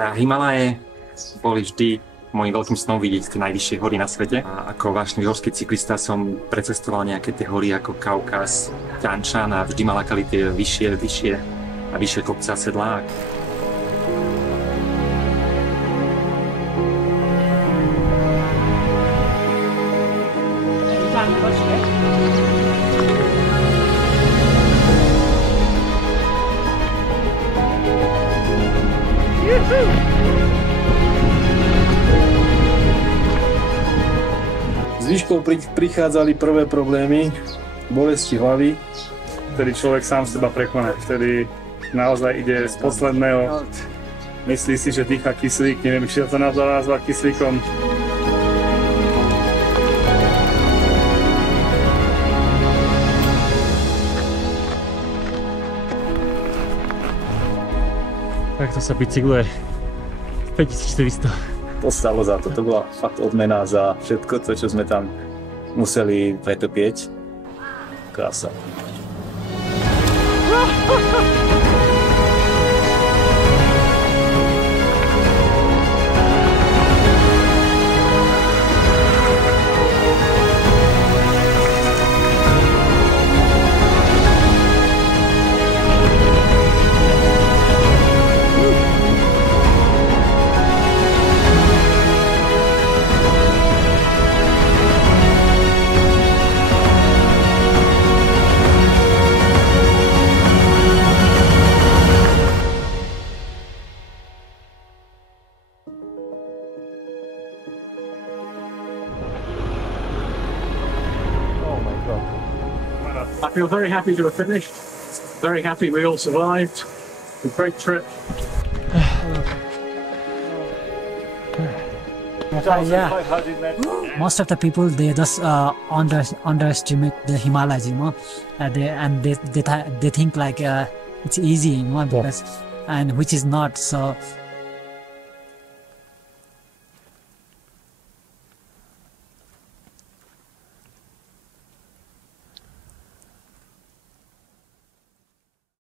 A Himalaje boli vždy môjim veľkým snom vidieť tie najvyššie hory na svete. A ako vážny horský cyklista som precestoval nejaké tie hory ako Kaukaz, Tian Shan a vždy ma lákali tie vyššie a vyššie kopce a sedlá. S výškou prichádzali prvé problémy, bolesti hlavy, ktorý človek sám seba prekoná, ktorý naozaj ide z posledného, myslí si, že dýcha kyslík, neviem, či to nazva kyslíkom. Takto sa bicykluje 5400. To stalo za to, to bola fakt odmena za všetko to, čo sme tam museli pretrpieť. Krása. I feel very happy to have finished. Very happy we all survived. A great trip. Most of the people they just underestimate the Himalayas, you know, they think like it's easy, you know, because and which is not so.